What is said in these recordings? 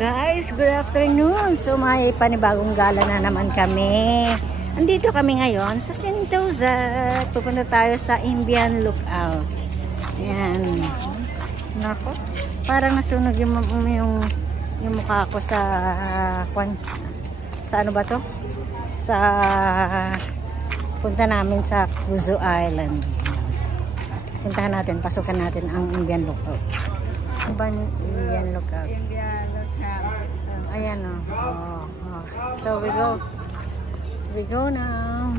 guys, good afternoon. So may panibagong gala na naman kami. Andito kami ngayon sa Sentosa. Pupunta tayo sa Imbian Lookout. Ayan. Nako, parang nasunog yung mukha ko sa ano ba to? Sa punta namin sa Kuzo Island. Puntahan natin, pasukan natin ang Imbian Lookout. Imbian Lookout. Ayan o. So we go now.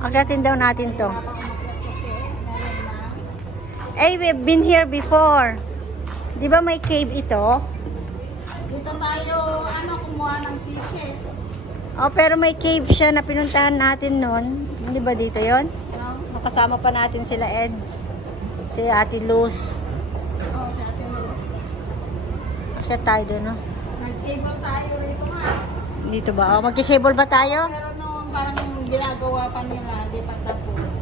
Agatin daw natin to. Hey, we've been here before. Di ba may cave ito? Dito tayo, kumuha ng ticket. Oh, pero may cave siya na pinuntahan natin noon. Hindi ba dito yon? Nakasama pa natin sila Eds. Si Ate Luz. Oo, si Ate Luz. Siya tayo doon, no? Nag-cable tayo rito nga. Dito ba? Oh, magki-cable ba tayo? Pero nung parang ginagawa pa nila, di pa tapos.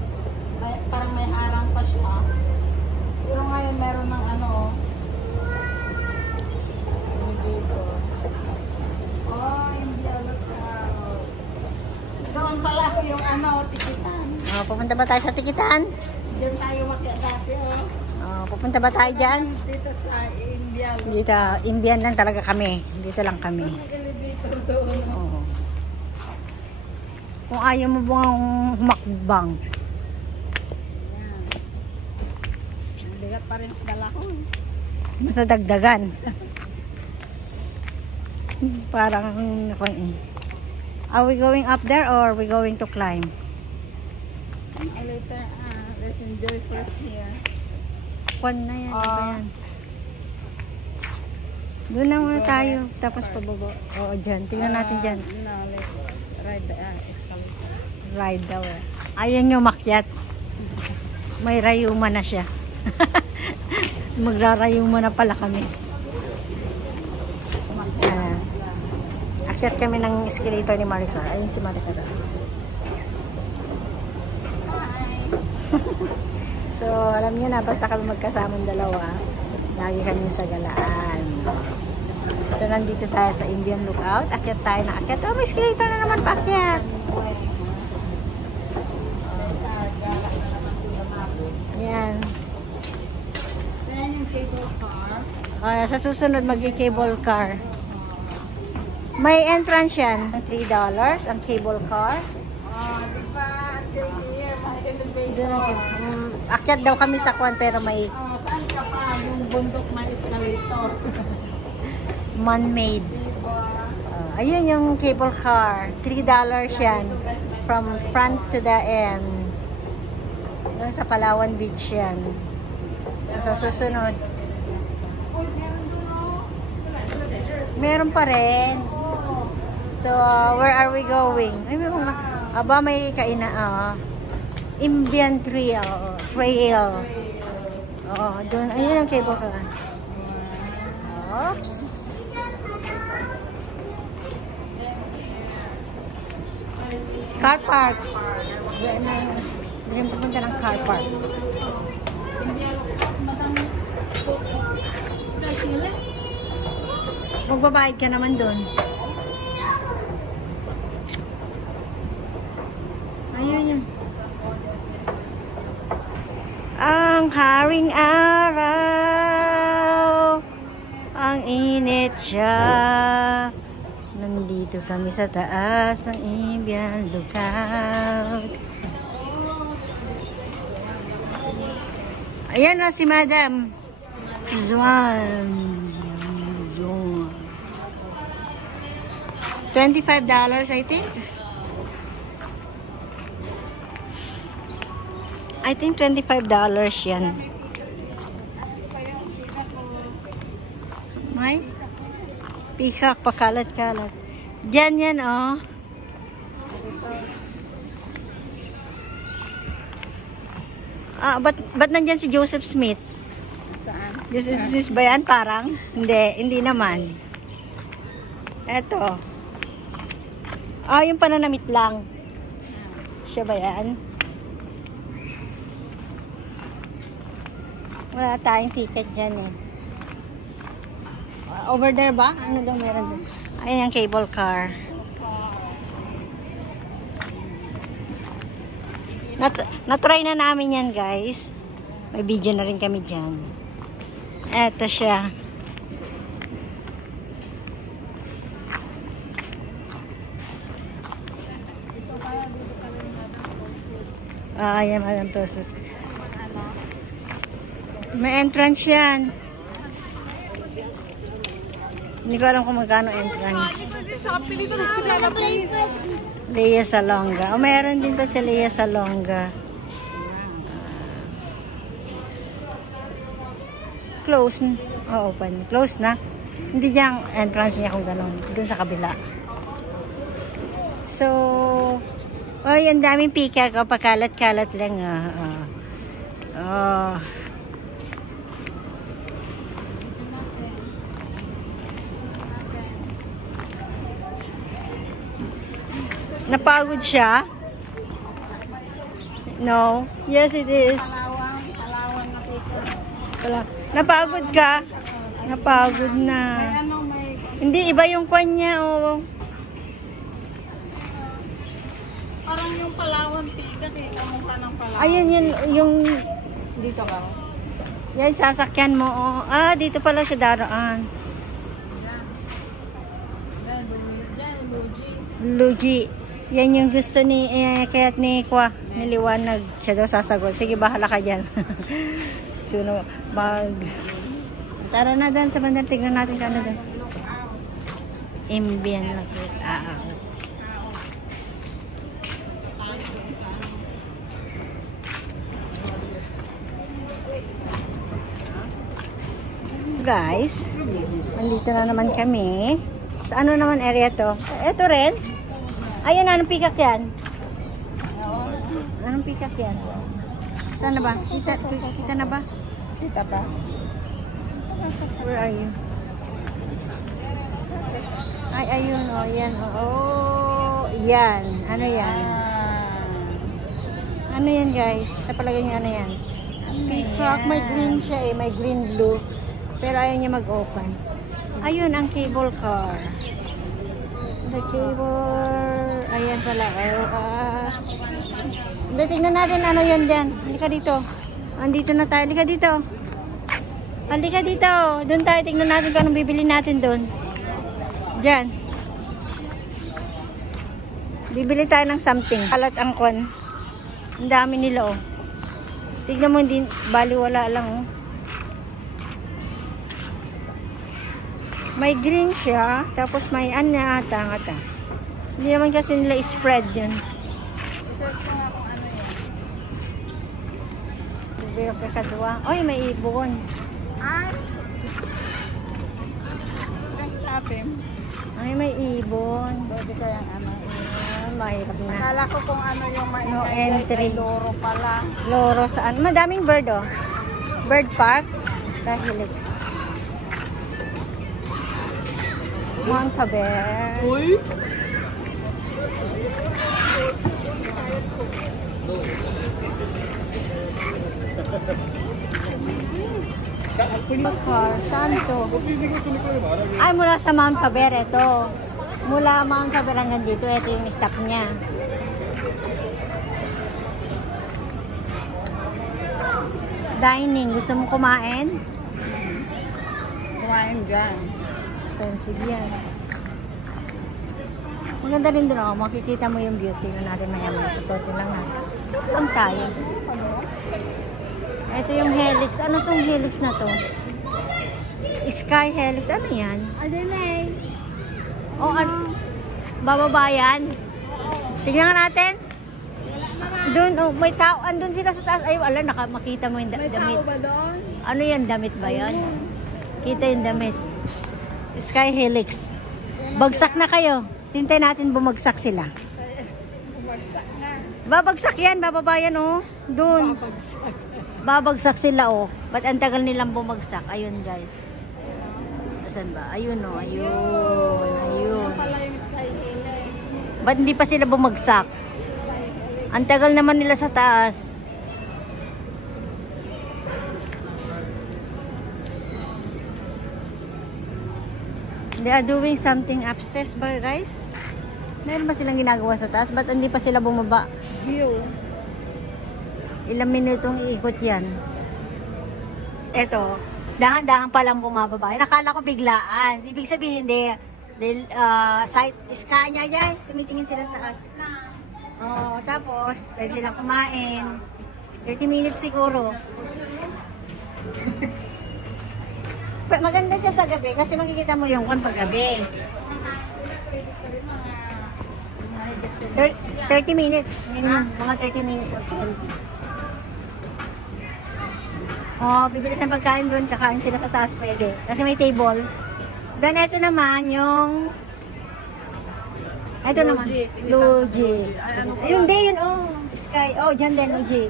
Parang may harang pa siya. Pero ngayon meron ng dito. Oh, hindi doon pala yung tikitan. Oh, pupunta ba tayo sa tikitan? Diyan tayo makiat dati, Oh, pupunta ba tayo dyan? Dito sa Imbian. Dito, Imbian lang talaga kami. Dito lang kami. May elevator doon. Oo. Kung ayaw mo bang humakbang. Yan. Bigat pa rin dala ko. Matadagdagan. Parang are we going up there or are we going to climb? Later, let's enjoy first here. Kwan na yan. Ano ba yan? Doon na muna tayo. Tapos pababa. Oo, dyan. Tingnan natin dyan. No, let's ride the escalator. Ride daw. Ayan yung makyat. May rayuma na siya. Magrarayuma na pala kami. Akyat kami ng escalator ni Maricar. Ayun si Maricar. So, alam niyo na, basta kami magkasamang dalawa, lagi kami sa galaan. So, nandito tayo sa Imbian Lookout. Akyat tayo na akyat. Oh, may escalator na naman paakyat. Yan. Then yung cable car. Sa susunod, mag-cable car. May entrance yan. $3 ang cable car. Di ba, until here, may elevator. Akyat daw kami sa kwan pero may Saan ka pa? Yung bundok may escalator. man-made. Ayun yung cable car. $3 yan. From front to the end. Doon sa Palawan Beach yan. So, sa susunod. Meron pa rin. So, where are we going? Ay, may mga, may kaina, Imbian Trail. Oo, doon. Ayun ang cable car. Oops. Car park. Diyan na yung papunta ng car park. Magbabayad ka naman doon. Ayun yun. Ang haring araw, ang init siya. Nandito kami sa taas ng Imbian Lookout. Ayan na si Madam Zuan. $25 I think. I think $25 yan. May peacock, pakalat-kalat. Diyan yan, oh. Ba't nandyan si Joseph Smith? Saan? Joseph Smith ba yan? Parang? Hindi naman. Eto. Yung pananamit lang. Siya ba yan? Wala tayong ticket dyan eh. Over there ba? Ano daw meron doon? Ayan yung cable car. Natry na namin yan, guys. May video na rin kami dyan. Eto siya. Ayan, Madam Tosut. May entrance yan. Hindi ko alam kung magkano entrance. Lea Salonga. O, mayroon din pa si Lea Salonga. Close. O, open. Close na. Hindi niya ang entrance niya kung gano'n. Doon sa kabila. So, oy, ang daming pika ko. Pakalat-kalat lang. Oh. Napagod siya? No. Yes, it is. Palawan na dito. Napagod ka? Napagod na. Hindi, iba yung kwan niya. Oh. Parang yung Palawan Pika. Kita mo ka ng Palawan. Ayun, yun, yung... Dito ka. Yan, sasakyan mo. Oh. Ah, dito pala siya daraan. Luigi. Yan yung gusto ni kaya't ni Kwa niliwanag siya daw sasagot. Sige, bahala ka dyan. Suno tara na doon sa bandang, tignan natin ka na doon. Ambient lookout. Guys, nandito na naman kami. Sa ano naman area to? Ito rin. Ayun, anong pikak yan? Anong pikak yan? Saan na ba? Kita na ba? Kita ba? Where are you? Ay, ayun, oh, yan. Oh, yan. Ano yan? Ano yan, guys? Sa palagay niyo, ano yan? Peacock, may green siya eh. May green blue. Pero ayaw niya mag-open. Ayun, ang cable car. The cable... Ayan pala. Tingnan natin ano yan dyan. Halika dito. Andito na tayo. Halika dito. Halika dito. Doon tayo. Tingnan natin kung anong bibili natin doon. Dyan. Bibili tayo ng something. Kalat ang kwan. Ang dami nila oh. Tignan mo din. Baliwala lang oh. May green siya. Tapos may ata. Hindi naman kasi nila spread yun. I-search ko nga kung ano yan. Bibiro ka sa duwa. Oy, may ibon. Ay! Ay, may ibon. Pwede kayang ano. Mahirap na. Akala ko kung ano yung No entry. Loro pala. Loro saan? Madaming bird oh. Bird Park. Sky Helix. Mount Paber. Uy! Car. Saan to? Ay, mula sa Mount Paber. Ito. Mula Mount Paber hanggang dito. Ito yung stop niya. Dining. Gusto mong kumain? Kumain dyan. Expensive yan. Maganda rin doon. Oh. Makikita mo yung beauty na natin maya-maya. Ito lang ha. Saan tayo? Ito yung Helix. Ano tong Helix na to? Sky Helix. Ano yan? Ano na eh? O, bababa yan? Tingnan nga natin. Doon, oh, may tao. Andun sila sa taas. Ay, wala, makita mo yung May damit. tao ba doon? Ano yan? Damit ba yan? Kita yung damit. Sky Helix. Bagsak na kayo. Hintay natin bumagsak sila. Bumagsak na. Babagsak yan. Bababa yan, oh. Doon. Babagsak. Babagsak sila, oh. Ba't ang tagal nilang bumagsak? Ayun, guys. Saan ba? Ayun, oh. Ayun. Ayun. Pala yung Sky Helix. Ba't hindi pa sila bumagsak? Ang tagal naman nila sa taas. They are doing something upstairs by Rice. Meron ba silang ginagawa sa taas? Ba't hindi pa sila bumaba? View. Ilang minutong iikot yan. Eto, dahan-dahan pa lang bumababa. Nakala ko biglaan. Ibig sabihin, site scan niya yan. Tumitingin sila sa taas. Oo, tapos, pwede silang kumain. 30 minutes siguro. Maganda siya sa gabi kasi makikita mo yung kung paggabi. 30 minutes. Minimum, mga 30 minutes of 20. Oh, bibilis ng pagkain doon, kakain sila sa taas pwede. Kasi may table. Then, ito naman yung... Ito naman. Luigi. Ayun din yun, oh. Sky. Oh, dyan din, Luigi.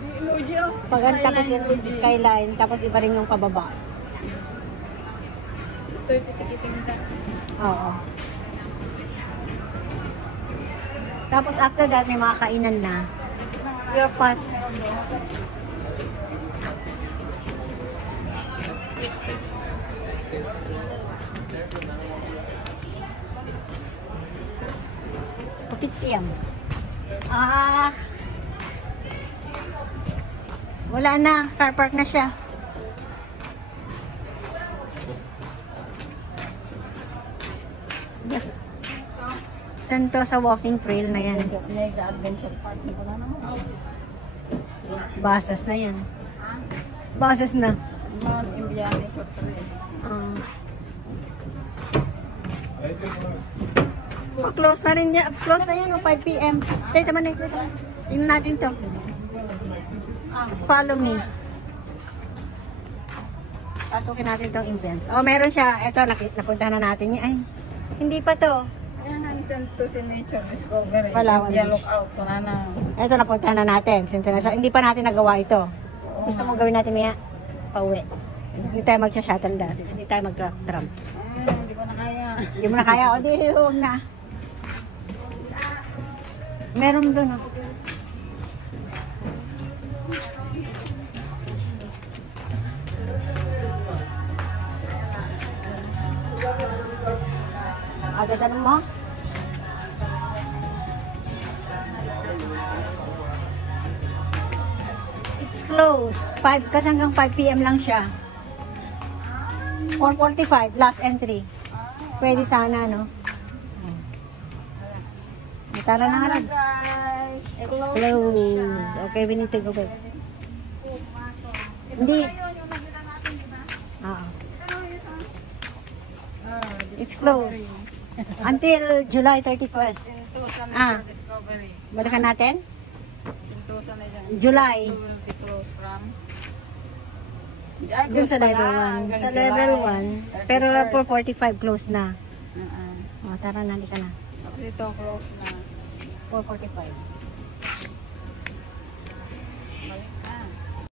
Pag tapos yung skyline, tapos iba rin yung pababa. Ito yung titikiting ka. Oo. Tapos after that, may mga kainan na. Your pass. Kapitiam. Wala na. Car park na siya. Yes. Sento sa walking trail na yan. Mega Adventure Park. Basas na yan. Basas na. Mount Imbian Nature Trail. Close na rin yan. Close na yan o 5 p.m. Tayo naman ito. Tingnan natin to. Follow me. Pasukin natin tong events. Oh, meron siya. Ito, napunta na natin yan. Ay, hindi pa to. Ayan ang Sentosa Nature Discovery. Wala. Lookout. Wala na. Ito, napunta na natin. Hindi pa natin nagawa ito. Gusto mo gawin natin maya? Pauwi. Hindi tayo mag-shuttle dahil. Hindi tayo mag-tram. Hindi ko na kaya. Hindi mo na kaya. O, di, huwag na. Meron doon, oh. Agad ano mo? It's closed. 5, kasi hanggang 5 p.m. lang siya. 4:45, last entry. Pwede sana, no? Tara na harap. Guys, It's closed. Okay, we need to go back. Hindi. Oo. It's closed. Until July 31st. Sentosa Discovery. Balikan natin? Sentosa na dyan. July. It will be closed from... Dun sa level 1. Sa level 1. Pero 4:45 close na. O, tara na, halika na. Tapos ito close na. 4:45. Balik na.